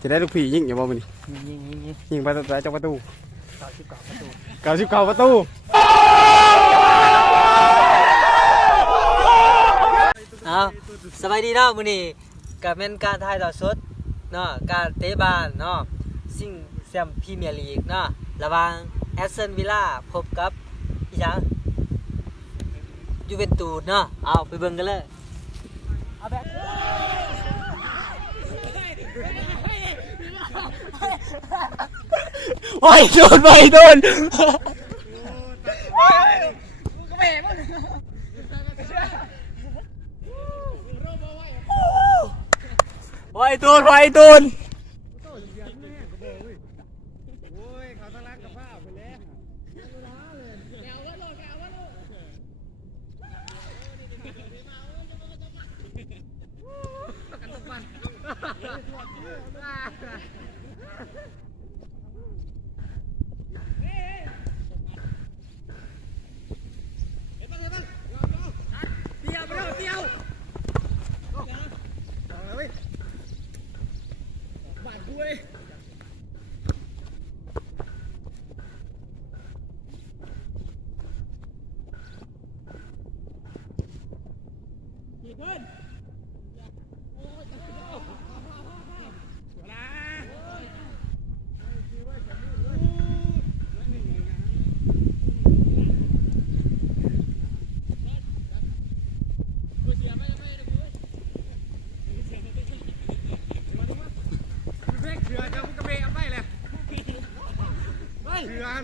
จะได้ลูกผียิงอย่าบอกมันยิงประตูจากประตู99ประตูเอาสบายดีเนาะมื้อนี้ก็เป็นการถ่ายทอดสดเนาะการเตะบอลเนาะซิงแชมป์พรีเมียร์ลีกเนาะระหว่างแอสตันวิลล่าพบกับอีหยังยูเวนตุสเนาะเอาไปเบิ่งกันเลยเอาแบบโอ้ยโดนไปโดนไว้ตูนไว้ตูน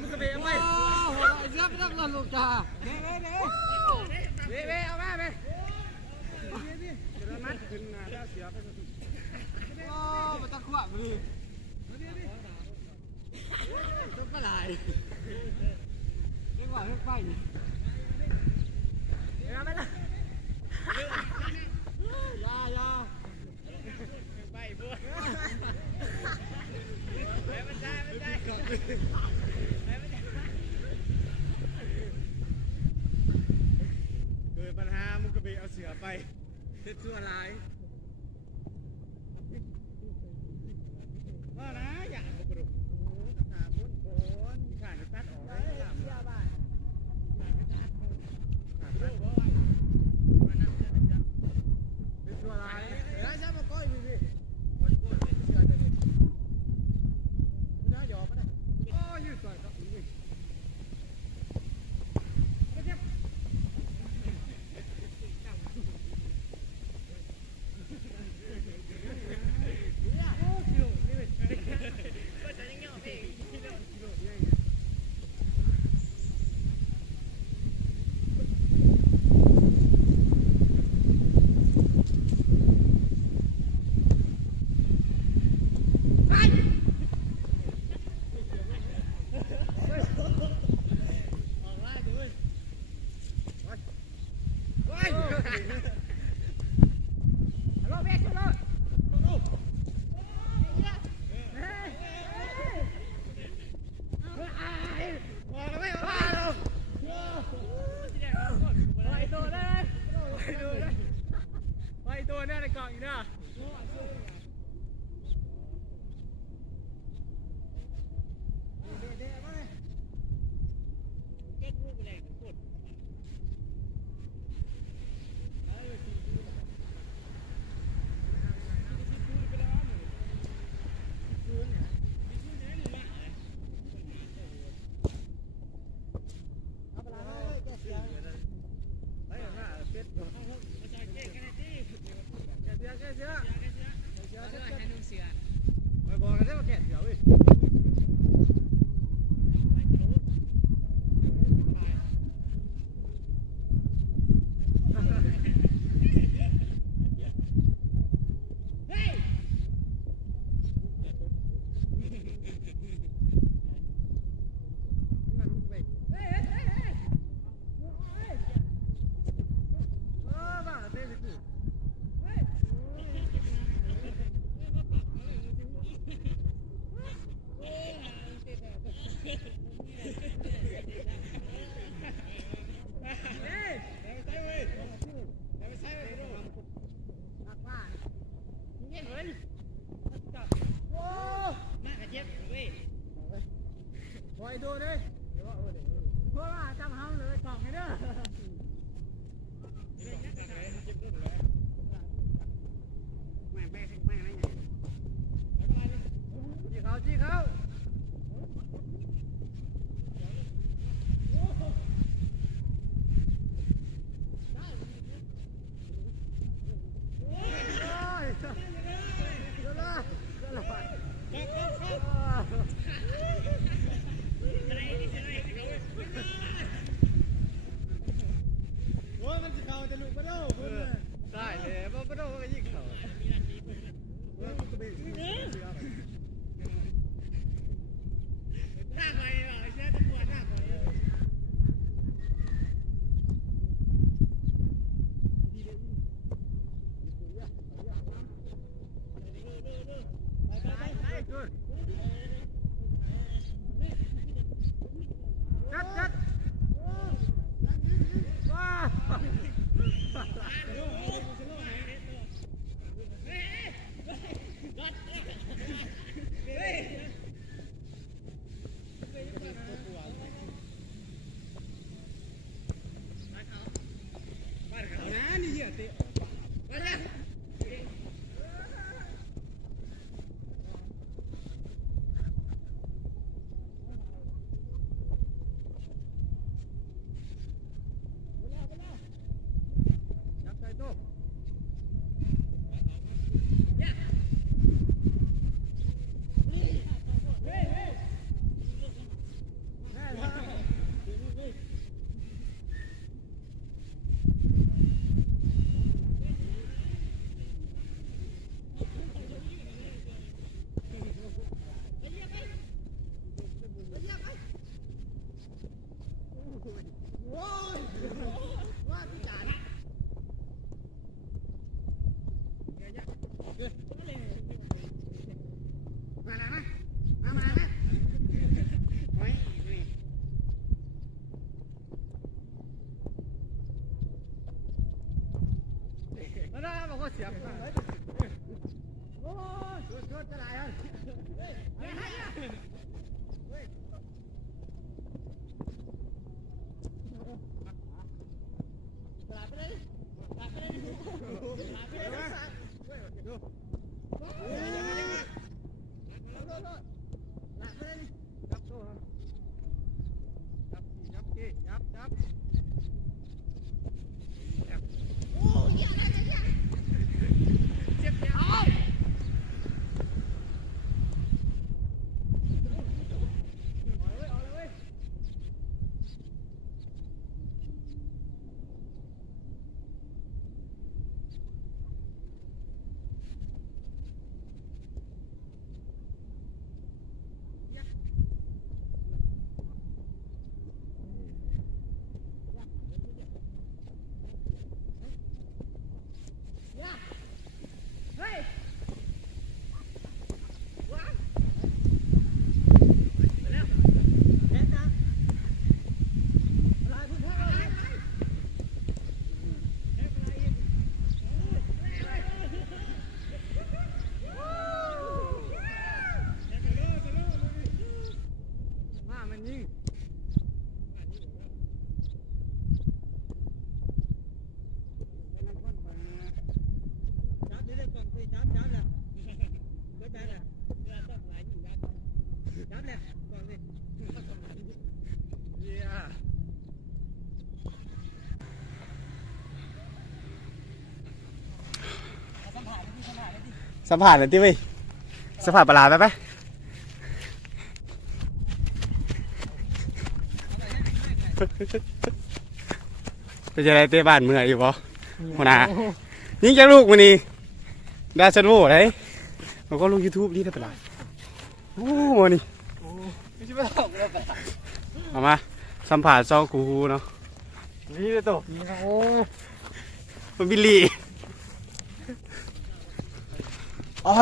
มึงก็เบะไปเชื่อไม่ต้องหล่นลูกจ้าเบะเอาแม่เบะจะมัดขึ้นนะถ้าเสียไปโอ้มันตะขวบมือต้องกระไรเรียกว่าเรียกไปเอาไปละยาไปบัวมันได้เกิดปัญหามึงก็ไปเอาเสือไปเท็ดชั่วร้ายว่านะอย่าเอากระดูกขาพ้นขาจะตัดออกได้หรือเปล่าขาตัดเท็ดชั่วร้ายได้ใช่มาก้อยพี่เสือจะนี่น่าหยอกปะเนี่ยโอ้ยืดก่อนครับ อยดูดิเพื่อว่าจำเฮาเลยกล่องให้เด้อจี้เขาได้เลยไม่ต้องไปยิงเขาหน้าไปเหรอเชื่อตำรวจหน้าไปจัดว้าบอกว่าเสียบโอ้ยชุดจะไหนฮะสัมผัสเลยที่ไปสัมผัสประหลาดไหมเป็นจะได้เตะบ้านเมื่อยอยู่ปะหัวหน้ายิงจากลูกมันนี่ดาชันโว้เลยแล้วก็ลง YouTube นี่ได้ประหลาดโอ้โหนี่เอามาสัมผัสซอกูเนาะนี่เลยตัวนี่นะโอ้มันบิลลี่อ๋อ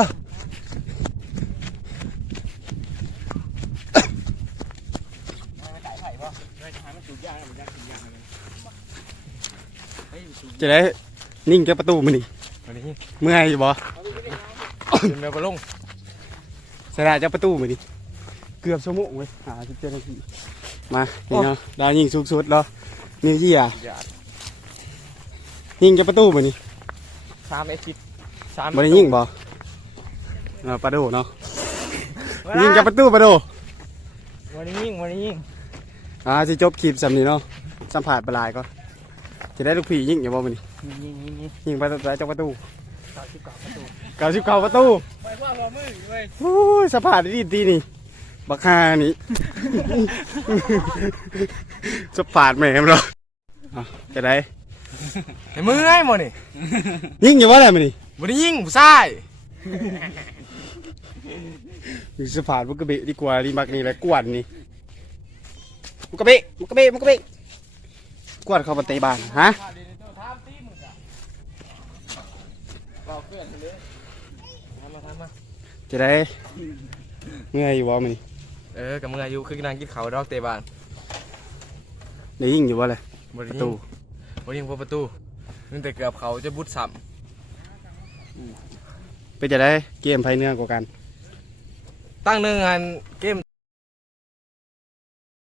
จะได้นิ่งแค่ประตูมันนี่เมื่อยอยู่บ่เดินไปลงเสร็จแล้วจะประตูมันนี่ เกือบชั่วโมงเว้ย17 นาทีมานี่เนาะดาวยิงสูงสุดแล้วนิวเยียร์ยิงจะประตูบ่นี่ 3 เอซิด บ่ได้ยิงบ่ประตูเนาะยิงจะประตูประตู วันนี้ยิง สิจบคลิปสำนี้เนาะสัมผัสปลายก็จะได้ลูกผียิงอย่าบ่มื้อนี้ ยิง ยิงไปตัวจบประตู 99 ประตู 99ประตู ไม่ว่าบ่มือเว้ย โอ้ยสัมผัสดีนี่บักฮานี่ สัมผัสแม่มเนาะจะได้ ไอ้มือไอ้หมดนี่ ยิงอยู่บ่ได้มื้อนี้ บ่ได้ยิงผู้ชาย อยู่สัมผัสมุกกะเบะดีกว่าดีมักนี่แหละกวนนี่มุกกะเบะกวนเข้ามาเตะบ้านฮะ มา จะได้เงื่อยอยู่บ่มื้อนี้ กับมืออายุคือนางกินเขาดอกเตะบาน ได้ยิงอยู่บ่เลย บ่ได้ ประ ยิ ตู งบ่ได้ยิงประตูนึกแต่เกือบเขาจะบุดซ้ เป็นจะได้เกมไพ่เนื้อกว่ากัน ำตั้งหนึ่งอันเกม